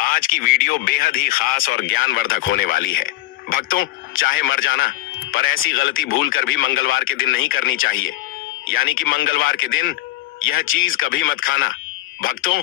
आज की वीडियो बेहद ही खास और ज्ञानवर्धक होने वाली है। भक्तों, चाहे मर जाना, पर ऐसी गलती भूल कर भी मंगलवार के दिन नहीं करनी चाहिए। यानी कि मंगलवार के दिन यह चीज कभी मत खाना। भक्तों,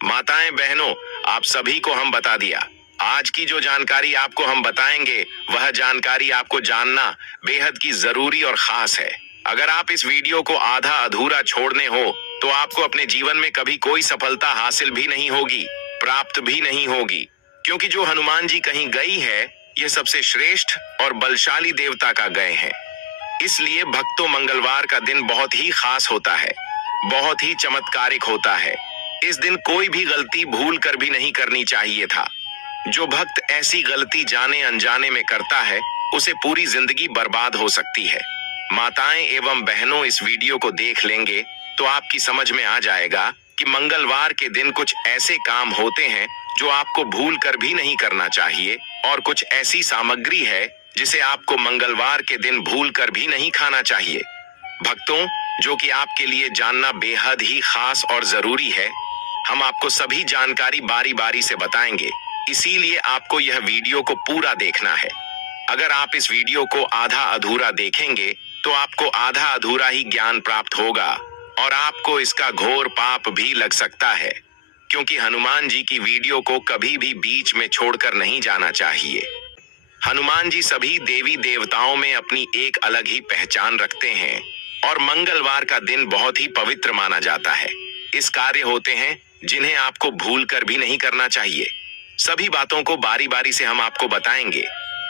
माताएं, बहनों, आप सभी को हम बता दिया। आज की जो जानकारी आपको हम बताएंगे, वह जानकारी आपको जानना बेहद की जरूरी और खास है। अगर आप इस वीडियो को आधा अधूरा छोड़ने हो तो आपको अपने जीवन में कभी कोई सफलता हासिल भी नहीं होगी, प्राप्त भी नहीं होगी। क्योंकि जो हनुमान जी कहीं गई है, यह सबसे श्रेष्ठ और बलशाली देवता का गए हैं। इसलिए भक्तों, मंगलवार का दिन बहुत ही खास होता है, बहुत ही चमत्कारिक होता है। इस दिन कोई भी गलती भूल कर भी नहीं करनी चाहिए था। जो भक्त ऐसी गलती जाने अनजाने में करता है, उसे पूरी जिंदगी बर्बाद हो सकती है। माताएं एवं बहनों, इस वीडियो को देख लेंगे तो आपकी समझ में आ जाएगा कि मंगलवार के दिन कुछ ऐसे काम होते हैं जो आपको भूल कर भी नहीं करना चाहिए, और कुछ ऐसी सामग्री है जिसे आपको मंगलवार के दिन भूल कर भी नहीं खाना चाहिए। भक्तों, जो कि आपके लिए जानना बेहद ही खास और जरूरी है। हम आपको सभी जानकारी बारी बारी से बताएंगे, इसीलिए आपको यह वीडियो को पूरा देखना है। अगर आप इस वीडियो को आधा अधूरा देखेंगे तो आपको आधा अधूरा ही ज्ञान प्राप्त होगा, और आपको इसका घोर पाप भी लग सकता है। क्योंकि हनुमान जी की वीडियो को कभी भी बीच में छोड़कर नहीं जाना चाहिए। हनुमान जी सभी देवी देवताओं में अपनी एक अलग ही पहचान रखते हैं, और मंगलवार का दिन बहुत ही पवित्र माना जाता है। इस कार्य होते हैं जिन्हें आपको भूल कर भी नहीं करना चाहिए। सभी बातों को बारी बारी से हम आपको बताएंगे।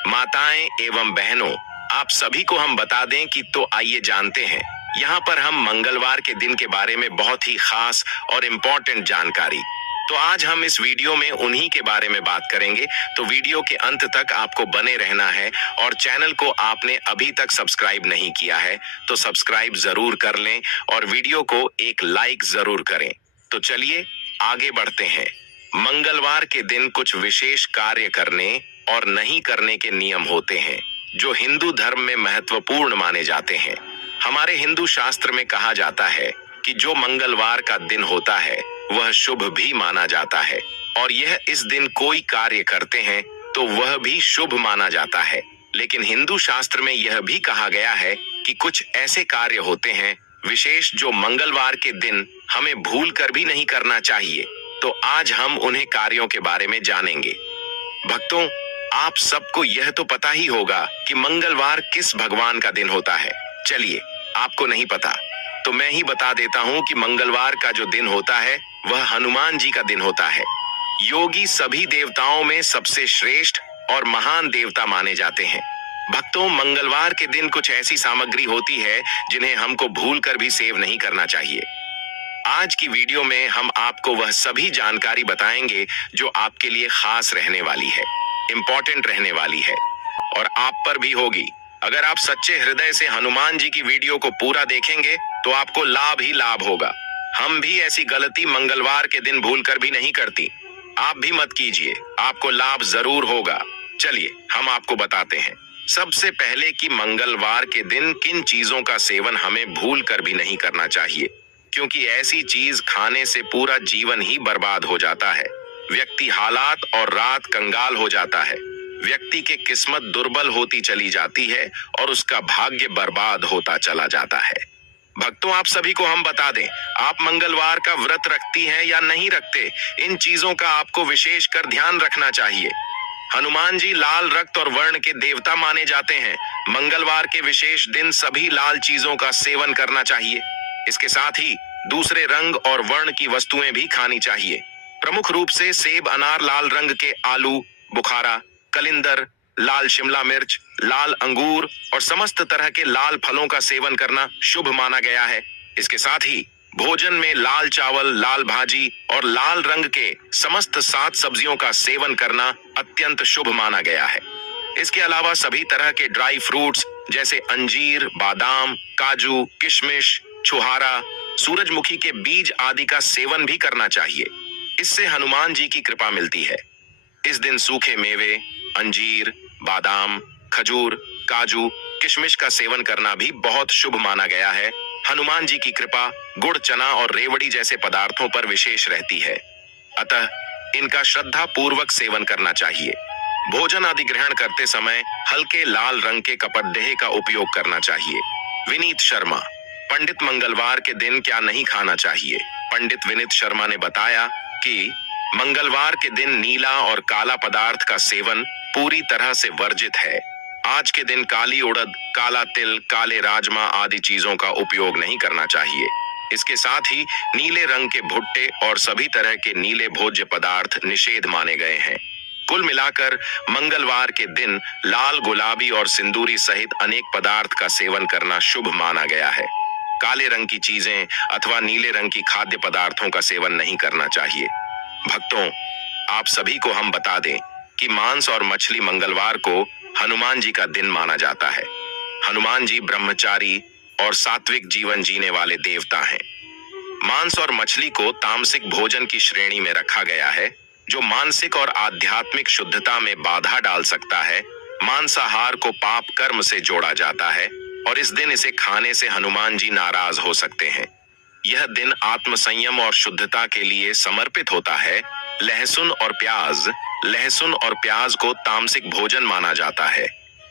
माताएं एवं बहनों, आप सभी को हम बता दें कि तो आइए जानते हैं यहाँ पर हम मंगलवार के दिन के बारे में बहुत ही खास और इम्पोर्टेंट जानकारी। तो आज हम इस वीडियो में उन्हीं के बारे में बात करेंगे। तो वीडियो के अंत तक आपको बने रहना है, और चैनल को आपने अभी तक सब्सक्राइब नहीं किया है तो सब्सक्राइब जरूर कर लें, और वीडियो को एक लाइक जरूर करें। तो चलिए आगे बढ़ते हैं। मंगलवार के दिन कुछ विशेष कार्य करने और नहीं करने के नियम होते हैं जो हिंदू धर्म में महत्वपूर्ण माने जाते हैं। हमारे हिंदू शास्त्र में कहा जाता है कि जो मंगलवार का दिन होता है वह शुभ भी माना जाता है, और यह इस दिन कोई कार्य करते हैं तो वह भी शुभ माना जाता है। लेकिन हिंदू शास्त्र में यह भी कहा गया है कि कुछ ऐसे कार्य होते हैं विशेष जो मंगलवार के दिन हमें भूल कर भी नहीं करना चाहिए। तो आज हम उन्हें कार्यों के बारे में जानेंगे। भक्तों, आप सबको यह तो पता ही होगा कि मंगलवार किस भगवान का दिन होता है। चलिए, आपको नहीं पता तो मैं ही बता देता हूँ कि मंगलवार का जो दिन होता है वह हनुमान जी का दिन होता है। योगी सभी देवताओं में सबसे श्रेष्ठ और महान देवता माने जाते हैं। भक्तों, मंगलवार के दिन कुछ ऐसी सामग्री होती है जिन्हें हमको भूल कर भी सेव नहीं करना चाहिए। आज की वीडियो में हम आपको वह सभी जानकारी बताएंगे जो आपके लिए खास रहने वाली है, इम्पोर्टेंट रहने वाली है, और आप पर भी होगी। अगर आप सच्चे हृदय से हनुमान जी की वीडियो को पूरा देखेंगे तो आपको लाभ ही लाभ होगा। हम भी ऐसी गलती मंगलवार के दिन भूल कर भी नहीं करती। आप भी मत कीजिए, आपको लाभ जरूर होगा। चलिए हम आपको बताते हैं। सबसे पहले कि मंगलवार के दिन किन चीजों का सेवन हमें भूल कर भी नहीं करना चाहिए, क्योंकि ऐसी चीज खाने से पूरा जीवन ही बर्बाद हो जाता है। व्यक्ति हालात और रात कंगाल हो जाता है। व्यक्ति की किस्मत दुर्बल होती चली जाती है और उसका भाग्य बर्बाद होता चला जाता है। भक्तों, आप सभी को हम बता दें, आप मंगलवार का व्रत रखती हैं या नहीं रखते, इन चीजों का आपको विशेष कर ध्यान रखना चाहिए। हनुमान जी लाल रक्त और वर्ण के देवता माने जाते हैं। मंगलवार के विशेष दिन सभी लाल चीजों का सेवन करना चाहिए। इसके साथ ही दूसरे रंग और वर्ण की वस्तुएं भी खानी चाहिए। प्रमुख रूप से सेब, अनार, लाल रंग के आलू बुखारा, कलिंदर, लाल शिमला मिर्च, लाल अंगूर और समस्त तरह के लाल फलों का सेवन करना शुभ माना गया है। इसके साथ ही भोजन में लाल चावल, लाल भाजी और लाल रंग के समस्त 7 सब्जियों का सेवन करना अत्यंत शुभ माना गया है। इसके अलावा सभी तरह के ड्राई फ्रूट्स जैसे अंजीर, बादाम, काजू, किशमिश, छुहारा, सूरजमुखी के बीज आदि का सेवन भी करना चाहिए। इससे हनुमान जी की कृपा मिलती है। इस दिन सूखे मेवे, अंजीर, बादाम, खजूर, काजू, किशमिश का सेवन करना भी बहुत शुभ माना गया है। हनुमान जी की कृपा गुड़, चना और रेवड़ी जैसे पदार्थों पर विशेष रहती है। अतः इनका श्रद्धा पूर्वक सेवन करना चाहिए। भोजन आदि ग्रहण करते समय हल्के लाल रंग के कपड़देह का उपयोग करना चाहिए। विनीत शर्मा, पंडित मंगलवार के दिन क्या नहीं खाना चाहिए? पंडित विनीत शर्मा ने बताया कि मंगलवार के दिन नीला और काला पदार्थ का सेवन पूरी तरह से वर्जित है। आज के दिन काली उड़द, काला तिल, काले राजमा आदि चीजों का उपयोग नहीं करना चाहिए। इसके साथ ही नीले रंग के भुट्टे और सभी तरह के नीले भोज्य पदार्थ निषेध माने गए हैं। कुल मिलाकर मंगलवार के दिन लाल, गुलाबी और सिंदूरी सहित अनेक पदार्थ का सेवन करना शुभ माना गया है। काले रंग की चीजें अथवा नीले रंग की खाद्य पदार्थों का सेवन नहीं करना चाहिए। भक्तों, आप सभी को हम बता दें कि मांस और मछली मंगलवार को हनुमान जी का दिन माना जाता है। हनुमान जी ब्रह्मचारी और सात्विक जीवन जीने वाले देवता हैं। मांस और मछली को तामसिक भोजन की श्रेणी में रखा गया है, जो मानसिक और आध्यात्मिक शुद्धता में बाधा डाल सकता है। मांसाहार को पाप कर्म से जोड़ा जाता है और इस दिन इसे खाने से हनुमान जी नाराज हो सकते हैं। यह दिन आत्म संयम और शुद्धता के लिए समर्पित होता है। लहसुन और प्याज को तामसिक भोजन माना जाता है।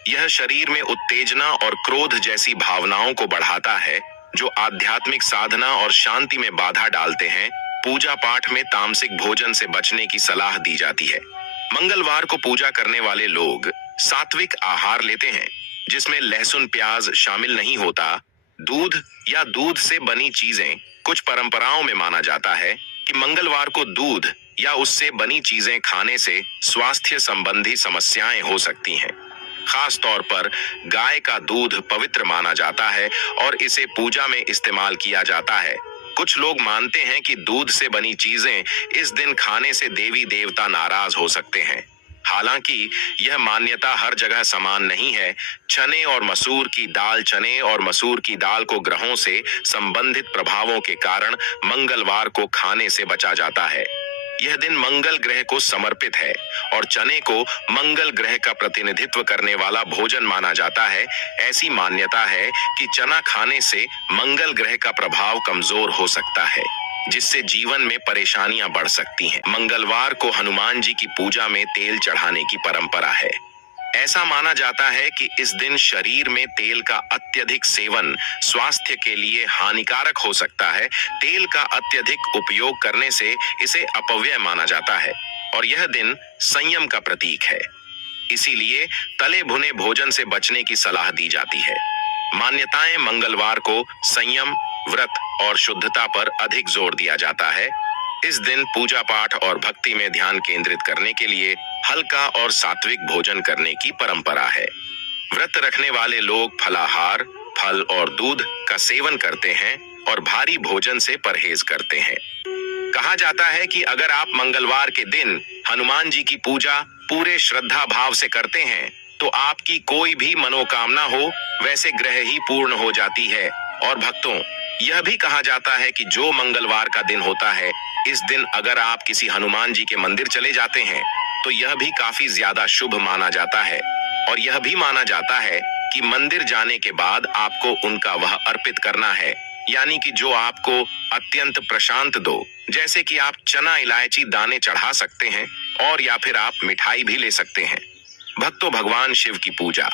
यह शरीर में उत्तेजना और क्रोध जैसी भावनाओं को बढ़ाता है, जो आध्यात्मिक साधना और शांति में बाधा डालते हैं। पूजा पाठ में तामसिक भोजन से बचने की सलाह दी जाती है। मंगलवार को पूजा करने वाले लोग सात्विक आहार लेते हैं, जिसमें लहसुन प्याज शामिल नहीं होता। दूध या दूध से बनी चीजें, कुछ परंपराओं में माना जाता है कि मंगलवार को दूध या उससे बनी चीजें खाने से स्वास्थ्य संबंधी समस्याएं हो सकती हैं। खास तौर पर गाय का दूध पवित्र माना जाता है और इसे पूजा में इस्तेमाल किया जाता है। कुछ लोग मानते हैं कि दूध से बनी चीजें इस दिन खाने से देवी देवता नाराज हो सकते हैं। हालांकि यह मान्यता हर जगह समान नहीं है। चने और मसूर की दाल को ग्रहों से संबंधित प्रभावों के कारण मंगलवार को खाने से बचा जाता है। यह दिन मंगल ग्रह को समर्पित है और चने को मंगल ग्रह का प्रतिनिधित्व करने वाला भोजन माना जाता है। ऐसी मान्यता है कि चना खाने से मंगल ग्रह का प्रभाव कमजोर हो सकता है, जिससे जीवन में परेशानियां बढ़ सकती हैं। मंगलवार को हनुमान जी की पूजा में तेल चढ़ाने की परंपरा है। ऐसा माना जाता है कि इस दिन शरीर में तेल का अत्यधिक सेवन स्वास्थ्य के लिए हानिकारक हो सकता है। तेल का अत्यधिक उपयोग करने से इसे अपव्यय माना जाता है और यह दिन संयम का प्रतीक है। इसीलिए तले भुने भोजन से बचने की सलाह दी जाती है। मान्यताएं मंगलवार को संयम, व्रत और शुद्धता पर अधिक जोर दिया जाता है। इस दिन पूजा पाठ और भक्ति में ध्यान केंद्रित करने के लिए हल्का और सात्विक भोजन करने की परंपरा है। व्रत रखने वाले लोग फलाहार, फल और दूध का सेवन करते हैं और भारी भोजन से परहेज करते हैं। कहा जाता है कि अगर आप मंगलवार के दिन हनुमान जी की पूजा पूरे श्रद्धा भाव से करते हैं, तो आपकी कोई भी मनोकामना हो वैसे ग्रह ही पूर्ण हो जाती है। और भक्तों, यह भी कहा जाता है कि जो मंगलवार का दिन होता है, इस दिन अगर आप किसी हनुमान जी के मंदिर चले जाते हैं, तो यह भी काफी ज्यादा शुभ माना जाता है। और यह भी माना जाता है कि मंदिर जाने के बाद आपको उनका वह अर्पित करना है, यानी कि जो आपको अत्यंत प्रशांत दो। जैसे कि आप चना, इलायची दाने चढ़ा सकते हैं और या फिर आप मिठाई भी ले सकते हैं। भक्तों, भगवान शिव की पूजा।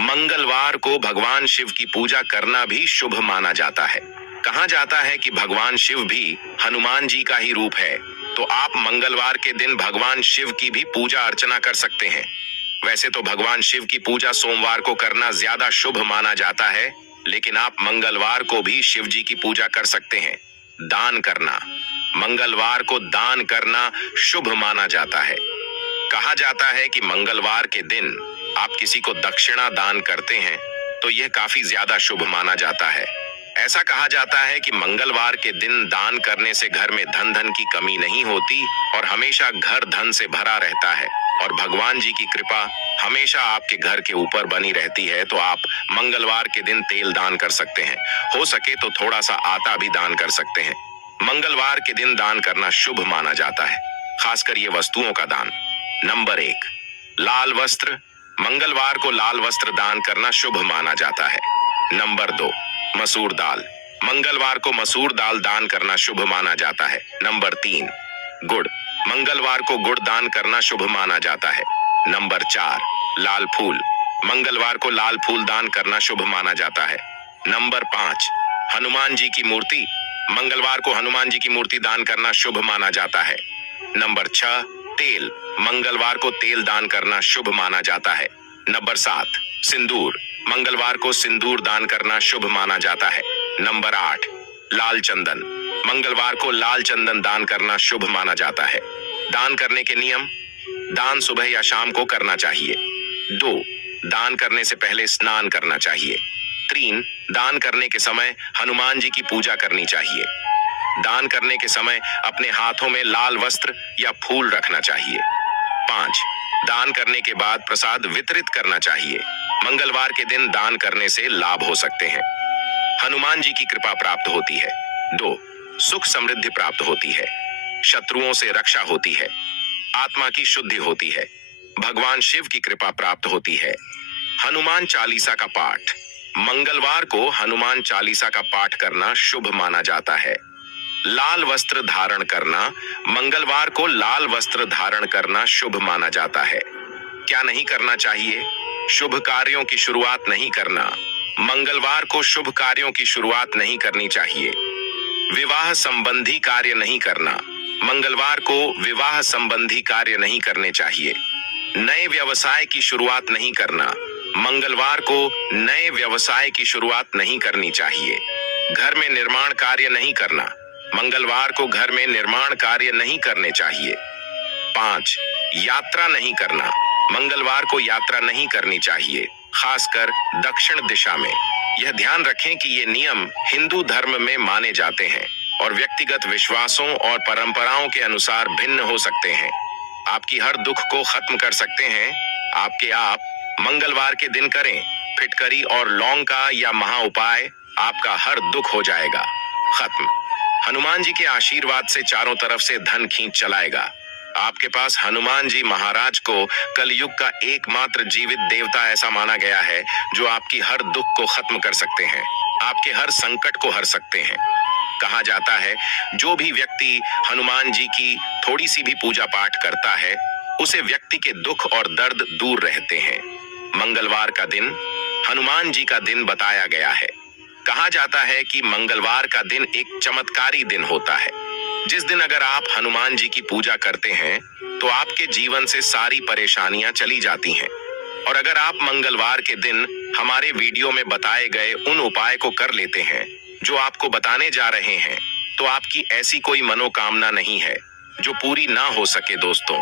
मंगलवार को भगवान शिव की पूजा करना भी शुभ माना जाता है। कहा जाता है कि भगवान शिव भी हनुमान जी का ही रूप है, तो आप मंगलवार के दिन भगवान शिव की भी पूजा अर्चना कर सकते हैं। वैसे तो भगवान शिव की पूजा सोमवार को करना ज्यादा शुभ माना जाता है, लेकिन आप मंगलवार को भी शिव जी की पूजा कर सकते हैं। दान करना। मंगलवार को दान करना शुभ माना जाता है। कहा जाता है कि मंगलवार के दिन आप किसी को दक्षिणा दान करते हैं तो यह काफी ज्यादा शुभ माना जाता है। ऐसा कहा जाता है कि मंगलवार के दिन दान करने से घर में धन की कमी नहीं होती और हमेशा घर धन से भरा रहता है और भगवान जी की कृपा हमेशा आपके घर के ऊपर बनी रहती है। तो आप मंगलवार के दिन तेल दान कर सकते हैं। हो सके तो थोड़ा सा आटा भी दान कर सकते हैं। मंगलवार के दिन दान करना शुभ माना जाता है, खासकर ये वस्तुओं का दान। नंबर 1, लाल वस्त्र। मंगलवार को लाल वस्त्र दान करना शुभ माना जाता है। नंबर 2, मसूर दाल। मंगलवार को मसूर दाल दान करना शुभ माना जाता है। नंबर 3, गुड़। मंगलवार को गुड़ दान करना शुभ माना जाता है। नंबर 4, लाल फूल। मंगलवार को लाल फूल दान करना शुभ माना जाता है। नंबर 5, हनुमान जी की मूर्ति। मंगलवार को हनुमान जी की मूर्ति दान करना शुभ माना जाता है। नंबर 6, तेल। मंगलवार को तेल दान करना शुभ माना जाता है। नंबर 7, सिंदूर। मंगलवार को सिंदूर दान करना शुभ माना जाता है। नंबर 8, लाल चंदन। मंगलवार को लाल चंदन दान करना शुभ माना जाता है। दान करने के नियम: दान सुबह या शाम को करना चाहिए। 2, दान करने से पहले स्नान करना चाहिए। 3, दान करने के समय हनुमान जी की पूजा करनी चाहिए। दान करने के समय अपने हाथों में लाल वस्त्र या फूल रखना चाहिए। 5, दान करने के बाद प्रसाद वितरित करना चाहिए। मंगलवार के दिन दान करने से लाभ हो सकते हैं। हनुमान जी की कृपा प्राप्त होती है। 2, सुख समृद्धि प्राप्त होती है। शत्रुओं से रक्षा होती है। आत्मा की शुद्धि होती है। भगवान शिव की कृपा प्राप्त होती है। हनुमान चालीसा का पाठ। मंगलवार को हनुमान चालीसा का पाठ करना शुभ माना जाता है। लाल वस्त्र धारण करना। मंगलवार को लाल वस्त्र धारण करना शुभ माना जाता है। क्या नहीं करना चाहिए? शुभ कार्यों की शुरुआत नहीं करना। मंगलवार को शुभ कार्यों की शुरुआत नहीं करनी चाहिए। विवाह संबंधी कार्य नहीं करना। मंगलवार को विवाह संबंधी कार्य नहीं करने चाहिए। नए व्यवसाय की शुरुआत नहीं करना। मंगलवार को नए व्यवसाय की शुरुआत नहीं करनी चाहिए। घर में निर्माण कार्य नहीं करना। मंगलवार को घर में निर्माण कार्य नहीं करने चाहिए। 5, यात्रा नहीं करना। मंगलवार को यात्रा नहीं करनी चाहिए, खासकर दक्षिण दिशा में। यह ध्यान रखें कि ये नियम हिंदू धर्म में माने जाते हैं और व्यक्तिगत विश्वासों और परंपराओं के अनुसार भिन्न हो सकते हैं। आपकी हर दुख को खत्म कर सकते हैं। आप मंगलवार के दिन करें। फिटकरी और लौंग का या महा उपाय, आपका हर दुख हो जाएगा खत्म। हनुमान जी के आशीर्वाद से चारों तरफ से धन खींच चलाएगा। आपके पास हनुमान जी महाराज को कलयुग का एकमात्र जीवित देवता ऐसा माना गया है जो आपकी हर दुख को खत्म कर सकते हैं, आपके हर संकट को हर सकते हैं। कहा जाता है जो भी व्यक्ति हनुमान जी की थोड़ी सी भी पूजा पाठ करता है उसे व्यक्ति के दुख और दर्द दूर रहते हैं। मंगलवार का दिन हनुमान जी का दिन बताया गया है। कहा जाता है कि मंगलवार का दिन एक चमत्कारी दिन होता है, जिस दिन अगर आप हनुमान जी की पूजा करते हैं तो आपके जीवन से सारी परेशानियां चली जाती हैं। और अगर आप मंगलवार के दिन हमारे वीडियो में बताए गए उन उपाय को कर लेते हैं जो आपको बताने जा रहे हैं, तो आपकी ऐसी कोई मनोकामना नहीं है जो पूरी ना हो सके। दोस्तों,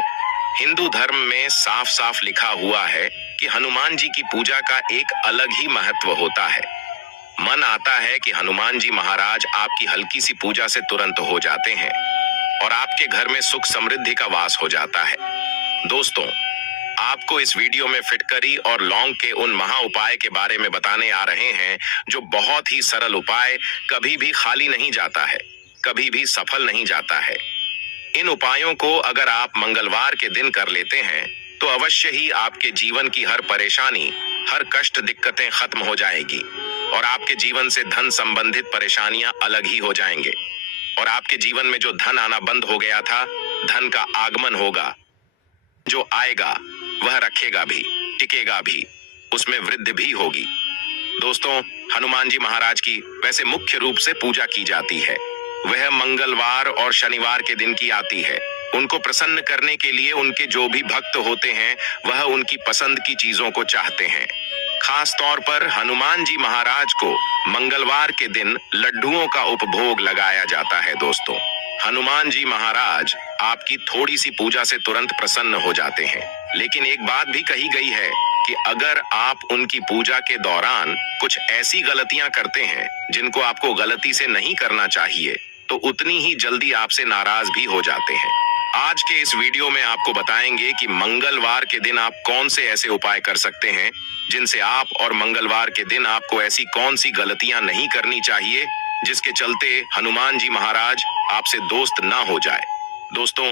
हिंदू धर्म में साफ साफ लिखा हुआ है कि हनुमान जी की पूजा का एक अलग ही महत्व होता है। मन आता है कि हनुमान जी महाराज आपकी हल्की सी पूजा से तुरंत हो जाते हैं और आपके घर में सुख समृद्धि का वास हो जाता है। दोस्तों, आपको इस वीडियो में फिटकरी और लौंग के उन महा उपाय के बारे में बताने आ रहे हैं जो बहुत ही सरल उपाय, कभी भी खाली नहीं जाता है, कभी भी सफल नहीं जाता है। इन उपायों को अगर आप मंगलवार के दिन कर लेते हैं तो अवश्य ही आपके जीवन की हर परेशानी, हर कष्ट, दिक्कतें खत्म हो जाएगी और आपके जीवन से धन संबंधित परेशानियां अलग ही हो जाएंगे और आपके जीवन में जो धन आना बंद हो गया था, धन का आगमन होगा। जो आएगा वह रखेगा भी, टिकेगा भी, उसमें वृद्धि भी होगी। दोस्तों, हनुमान जी महाराज की वैसे मुख्य रूप से पूजा की जाती है। वह मंगलवार और शनिवार के दिन की आती है। उनको प्रसन्न करने के लिए उनके जो भी भक्त होते हैं वह उनकी पसंद की चीजों को चाहते हैं। खास तौर पर हनुमान जी महाराज को मंगलवार के दिन लड्डुओं का उपभोग लगाया जाता है। दोस्तों, हनुमान जी महाराज आपकी थोड़ी सी पूजा से तुरंत प्रसन्न हो जाते हैं, लेकिन एक बात भी कही गई है कि अगर आप उनकी पूजा के दौरान कुछ ऐसी गलतियां करते हैं जिनको आपको गलती से नहीं करना चाहिए, तो उतनी ही जल्दी आपसे नाराज भी हो जाते हैं। आज के इस वीडियो में आपको बताएंगे कि मंगलवार के दिन आप कौन से ऐसे उपाय कर सकते हैं जिनसे आप और मंगलवार के दिन आपको ऐसी कौन सी गलतियां नहीं करनी चाहिए जिसके चलते हनुमान जी महाराज आपसे दोस्त ना हो जाए। दोस्तों,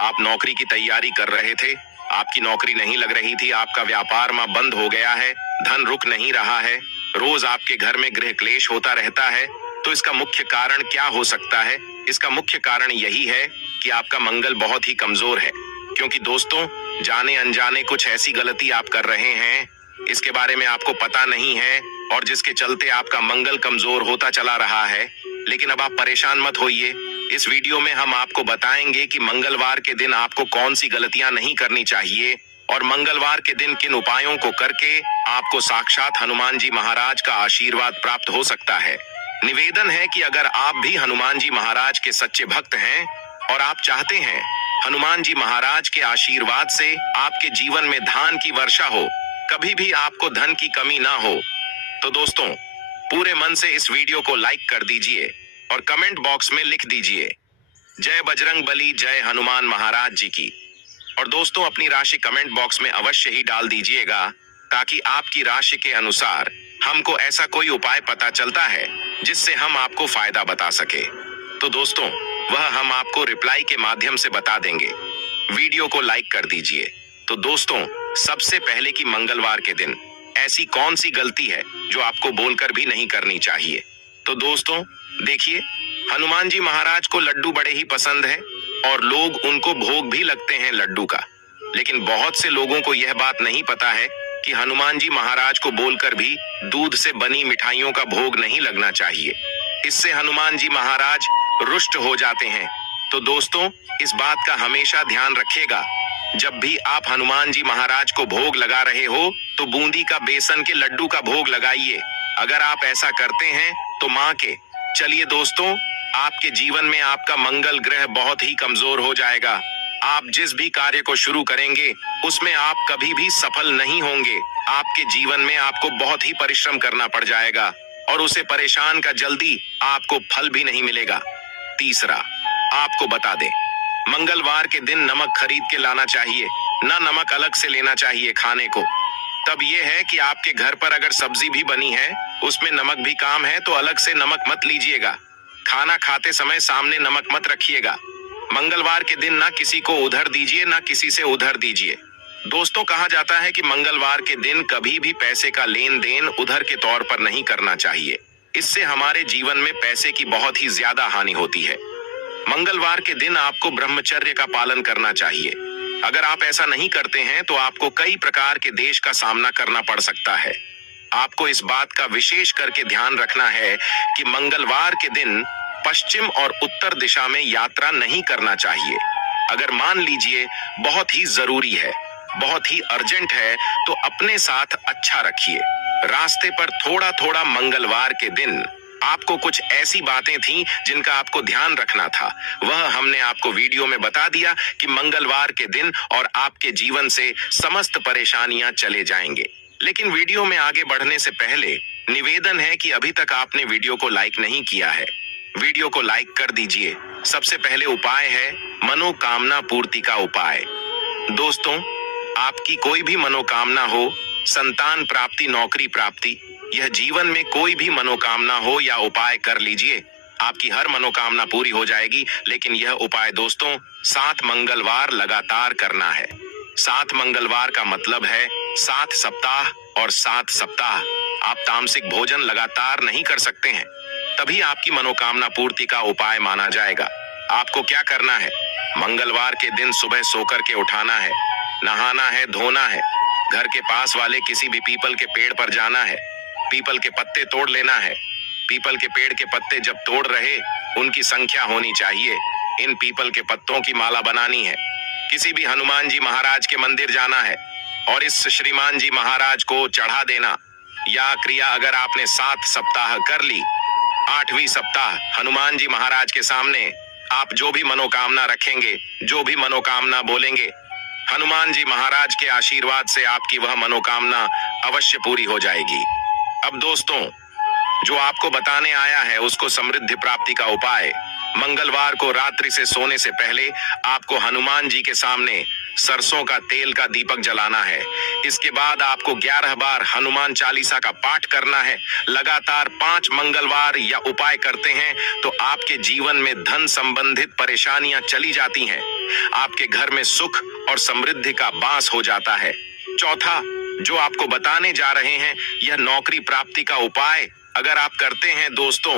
आप नौकरी की तैयारी कर रहे थे, आपकी नौकरी नहीं लग रही थी, आपका व्यापार में बंद हो गया है, धन रुक नहीं रहा है, रोज आपके घर में गृह क्लेश होता रहता है, तो इसका मुख्य कारण क्या हो सकता है, इसका मुख्य कारण यही है कि आपका मंगल बहुत ही कमजोर है, क्योंकि दोस्तों जाने अनजाने कुछ ऐसी गलती आप कर रहे हैं, इसके बारे में आपको पता नहीं है और जिसके चलते आपका मंगल कमजोर होता चला रहा है। लेकिन अब आप परेशान मत होइए। इस वीडियो में हम आपको बताएंगे कि मंगलवार के दिन आपको कौन सी गलतियां नहीं करनी चाहिए और मंगलवार के दिन किन उपायों को करके आपको साक्षात हनुमान जी महाराज का आशीर्वाद प्राप्त हो सकता है। निवेदन है कि अगर आप भी हनुमान जी महाराज के सच्चे भक्त हैं और आप चाहते हैं हनुमान जी महाराज के आशीर्वाद से आपके जीवन में धान की वर्षा हो, कभी भी आपको धन की कमी ना हो, तो दोस्तों पूरे मन से इस वीडियो को लाइक कर दीजिए और कमेंट बॉक्स में लिख दीजिए जय बजरंग बली, जय हनुमान महाराज जी की। और दोस्तों अपनी राशि कमेंट बॉक्स में अवश्य ही डाल दीजिएगा, ताकि आपकी राशि के अनुसार हमको ऐसा कोई उपाय पता चलता है जिससे हम आपको फायदा बता सके। तो दोस्तों वह हम आपको रिप्लाई के माध्यम से बता देंगे। वीडियो को लाइक कर दीजिए। तो दोस्तों सबसे पहले कि मंगलवार के दिन ऐसी कौन सी गलती है जो आपको बोलकर भी नहीं करनी चाहिए। तो दोस्तों देखिए, हनुमान जी महाराज को लड्डू बड़े ही पसंद है और लोग उनको भोग भी लगते हैं लड्डू का। लेकिन बहुत से लोगों को यह बात नहीं पता है कि हनुमान जी महाराज को बोलकर भी दूध से बनी मिठाइयों का भोग नहीं लगना चाहिए। इससे हनुमान जी महाराज रुष्ट हो जाते हैं। तो दोस्तों इस बात का हमेशा ध्यान रखिएगा, जब भी आप हनुमान जी महाराज को भोग लगा रहे हो तो बूंदी का बेसन के लड्डू का भोग लगाइए। अगर आप ऐसा करते हैं तो मां के चलिए दोस्तों आपके जीवन में आपका मंगल ग्रह बहुत ही कमजोर हो जाएगा। आप जिस भी कार्य को शुरू करेंगे उसमें आप कभी भी सफल नहीं होंगे। आपके जीवन में आपको बहुत ही परिश्रम करना पड़ जाएगा और उसे परेशान का जल्दी आपको फल भी नहीं मिलेगा। तीसरा, आपको बता दें मंगलवार के दिन नमक खरीद के लाना चाहिए, ना नमक अलग से लेना चाहिए खाने को। तब यह है कि आपके घर पर अगर सब्जी भी बनी है उसमें नमक भी काम है तो अलग से नमक मत लीजिएगा। खाना खाते समय सामने नमक मत रखिएगा। मंगलवार के दिन ना किसी को उधर दीजिए ना किसी से उधर दीजिए। दोस्तों कहा जाता है कि मंगलवार के दिन कभी भी पैसे का लेन देन उधर के तौर पर नहीं करना चाहिए। इससे हमारे जीवन में पैसे की बहुत ही ज्यादा हानि होती है। मंगलवार के दिन आपको ब्रह्मचर्य का पालन करना चाहिए। अगर आप ऐसा नहीं करते हैं तो आपको कई प्रकार के देश का सामना करना पड़ सकता है। आपको इस बात का विशेष करके ध्यान रखना है कि मंगलवार के दिन पश्चिम और उत्तर दिशा में यात्रा नहीं करना चाहिए। अगर मान लीजिए बहुत ही जरूरी है, बहुत ही अर्जेंट है, तो अपने साथ अच्छा रखिए। रास्ते पर थोड़ा थोड़ा मंगलवार के दिन आपको कुछ ऐसी बातें थीं जिनका आपको ध्यान रखना था, वह हमने आपको वीडियो में बता दिया कि मंगलवार के दिन और आपके जीवन से समस्त परेशानियां चले जाएंगे। लेकिन वीडियो में आगे बढ़ने से पहले निवेदन है कि अभी तक आपने वीडियो को लाइक नहीं किया है, वीडियो को लाइक कर दीजिए। सबसे पहले उपाय है मनोकामना पूर्ति का उपाय। दोस्तों आपकी कोई भी मनोकामना हो, संतान प्राप्ति, नौकरी प्राप्ति, यह जीवन में कोई भी मनोकामना हो या उपाय कर लीजिए, आपकी हर मनोकामना पूरी हो जाएगी। लेकिन यह उपाय दोस्तों 7 मंगलवार लगातार करना है। 7 मंगलवार का मतलब है 7 सप्ताह और 7 सप्ताह आप तामसिक भोजन लगातार नहीं कर सकते हैं, तभी आपकी मनोकामना पूर्ति का उपाय माना जाएगा। आपको क्या करना है, मंगलवार के दिन सुबह सोकर के उठाना है, नहाना है, धोना है, घर के पास वाले किसी भी पीपल के पेड़ पर जाना है, पीपल के पत्ते तोड़ लेना है। पीपल के पेड़ के पत्ते जब तोड़ रहे उनकी संख्या होनी चाहिए। इन पीपल के पत्तों की माला बनानी है। किसी भी हनुमान जी महाराज के मंदिर जाना है और इस श्रीमान जी महाराज को चढ़ा देना। यह क्रिया अगर आपने 7 सप्ताह कर ली, 8वें सप्ताह हनुमान जी महाराज के सामने आप जो भी मनोकामना रखेंगे, जो भी मनोकामना बोलेंगे, हनुमान जी महाराज के आशीर्वाद से आपकी वह मनोकामना अवश्य पूरी हो जाएगी। अब दोस्तों जो आपको बताने आया है उसको समृद्धि प्राप्ति का उपाय। मंगलवार को रात्रि से सोने से पहले आपको हनुमान जी के सामने सरसों का तेल का दीपक जलाना है। इसके बाद आपको 11 बार हनुमान चालीसा का पाठ करना है। लगातार 5 मंगलवार या उपाय करते हैं तो आपके जीवन में धन संबंधित परेशानियां चली जाती हैं। आपके घर में सुख और समृद्धि का वास हो जाता है। चौथा जो आपको बताने जा रहे हैं, यह नौकरी प्राप्ति का उपाय अगर आप करते हैं दोस्तों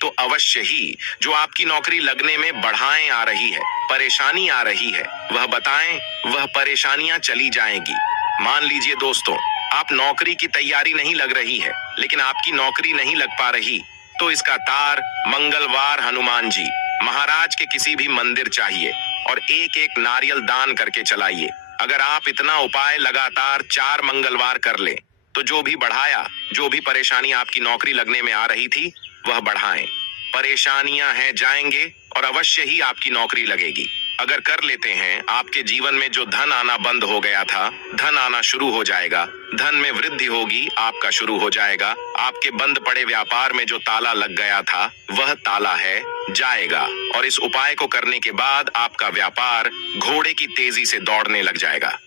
तो अवश्य ही जो आपकी नौकरी लगने में बढ़ाएं आ रही है, परेशानी आ रही है, वह बताएं, वह परेशानियां चली जाएंगी। मान लीजिए दोस्तों, आप नौकरी की तैयारी नहीं लग रही है, लेकिन आपकी नौकरी नहीं लग पा रही, तो इसका तार मंगलवार हनुमान जी महाराज के किसी भी मंदिर चाहिए और एक एक नारियल दान करके चलाइए। अगर आप इतना उपाय लगातार 4 मंगलवार कर ले, तो जो भी बढ़ाया, जो भी परेशानी आपकी नौकरी लगने में आ रही थी, वह बढ़ाएं। परेशानियां हैं जाएंगे और अवश्य ही आपकी नौकरी लगेगी। अगर कर लेते हैं, आपके जीवन में जो धन आना बंद हो गया था, धन आना शुरू हो जाएगा। धन में वृद्धि होगी, आपका शुरू हो जाएगा। आपके बंद पड़े व्यापार में जो ताला लग गया था, वह ताला है जाएगा। और इस उपाय को करने के बाद आपका व्यापार घोड़े की तेजी से दौड़ने लग जाएगा।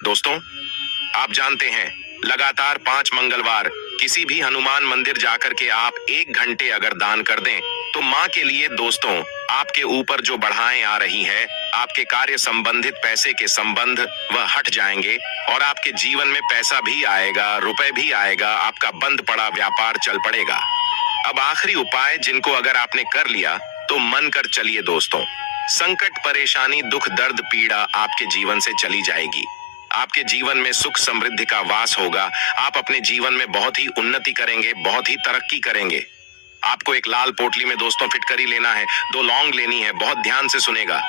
दोस्तों, आप जानते हैं, लगातार 5 मंगलवार किसी भी हनुमान मंदिर जाकर के आप 1 घंटे अगर दान कर दें, तो माँ के लिए दोस्तों, आपके ऊपर जो बढ़ाएं आ रही है, आपके कार्य संबंधित पैसे के संबंध वह हट जाएंगे और आपके जीवन में पैसा भी आएगा, रुपए भी आएगा, आपका बंद पड़ा व्यापार चल पड़ेगा। अब आखिरी उपाय जिनको अगर आपने कर लिया, तो मन कर चलिए दोस्तों। संकट, परेशानी, दुख, दर्द, पीड़ा आपके जीवन से चली जाएगी। आपके जीवन में सुख समृद्धि का वास होगा। आप अपने जीवन में बहुत ही उन्नति करेंगे, बहुत ही तरक्की करेंगे। आपको एक लाल पोटली में दोस्तों फिटकरी लेना है, 2 लौंग लेनी है, बहुत ध्यान से सुनेगा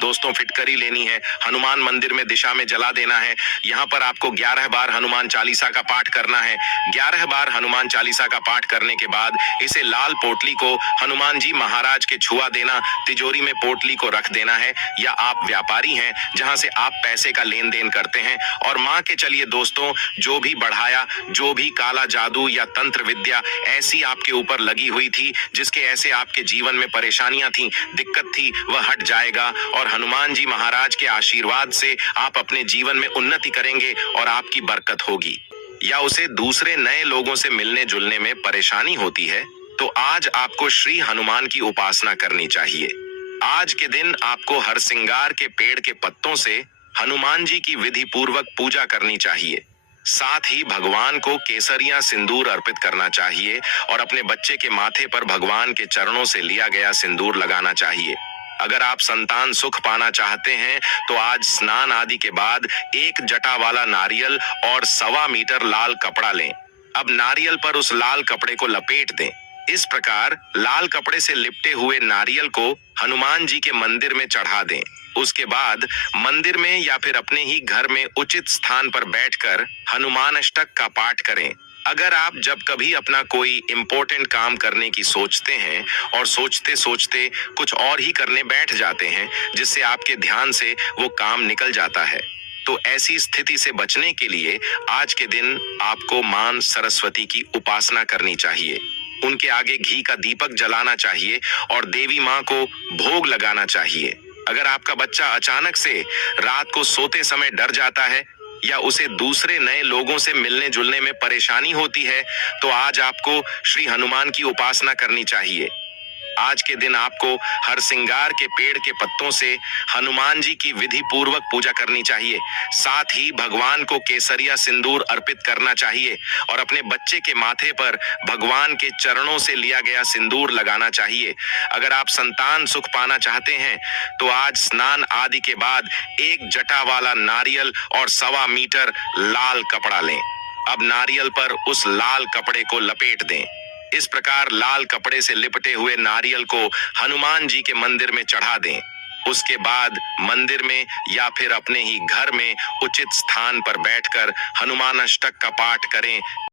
दोस्तों। फिटकरी लेनी है, हनुमान मंदिर में दिशा में जला देना है। यहाँ पर आपको 11 बार हनुमान चालीसा का पाठ करना है। 11 बार हनुमान चालीसा का पाठ करने के बाद इसे लाल पोटली को हनुमान जी महाराज के छुआ देना, तिजोरी में पोटली को रख देना है। या आप व्यापारी हैं जहां से आप पैसे का लेन देन करते हैं, और मां के चलिए दोस्तों, जो भी बढ़ाया, जो भी काला जादू या तंत्र विद्या ऐसी आपके ऊपर लगी हुई थी, जिसके ऐसे आपके जीवन में परेशानियां थी, दिक्कत थी, वह हट जाएगा। और हनुमान जी महाराज के आशीर्वाद से आप अपने जीवन में उन्नति करेंगे और आपकी बरकत होगी। या उसे दूसरे नए लोगों से मिलने जुलने में परेशानी होती है, तो आज आपको श्री हनुमान की उपासना करनी चाहिए। आज के दिन आपको हरसिंगार के पेड़ के पत्तों से हनुमान जी की विधि पूर्वक पूजा करनी चाहिए। साथ ही भगवान को केसरिया सिंदूर अर्पित करना चाहिए और अपने बच्चे के माथे पर भगवान के चरणों से लिया गया सिंदूर लगाना चाहिए। अगर आप संतान सुख पाना चाहते हैं, तो आज स्नान आदि के बाद 1 जटा वाला नारियल और 1.25 मीटर लाल कपड़ा लें। अब नारियल पर उस लाल कपड़े को लपेट दें। इस प्रकार लाल कपड़े से लिपटे हुए नारियल को हनुमान जी के मंदिर में चढ़ा दें। उसके बाद मंदिर में या फिर अपने ही घर में उचित स्थान पर बैठकर हनुमान अष्टक का पाठ करें। अगर आप जब कभी अपना कोई इंपॉर्टेंट काम करने की सोचते हैं और सोचते सोचते कुछ और ही करने बैठ जाते हैं, जिससे आपके ध्यान से वो काम निकल जाता है, तो ऐसी स्थिति से बचने के लिए आज के दिन आपको मां सरस्वती की उपासना करनी चाहिए। उनके आगे घी का दीपक जलाना चाहिए और देवी मां को भोग लगाना चाहिए। अगर आपका बच्चा अचानक से रात को सोते समय डर जाता है या उसे दूसरे नए लोगों से मिलने जुलने में परेशानी होती है, तो आज आपको श्री हनुमान की उपासना करनी चाहिए। आज के दिन आपको हरसिंगार के पेड़ के पत्तों से हनुमान जी की विधि पूर्वक पूजा करनी चाहिए। साथ ही भगवान को केसरिया सिंदूर अर्पित करना चाहिए और अपने बच्चे के माथे पर भगवान के चरणों से लिया गया सिंदूर लगाना चाहिए। अगर आप संतान सुख पाना चाहते हैं, तो आज स्नान आदि के बाद 1 जटा वाला नारियल और 1.25 मीटर लाल कपड़ा लें। अब नारियल पर उस लाल कपड़े को लपेट दें। इस प्रकार लाल कपड़े से लिपटे हुए नारियल को हनुमान जी के मंदिर में चढ़ा दें। उसके बाद मंदिर में या फिर अपने ही घर में उचित स्थान पर बैठकर हनुमान अष्टक का पाठ करें।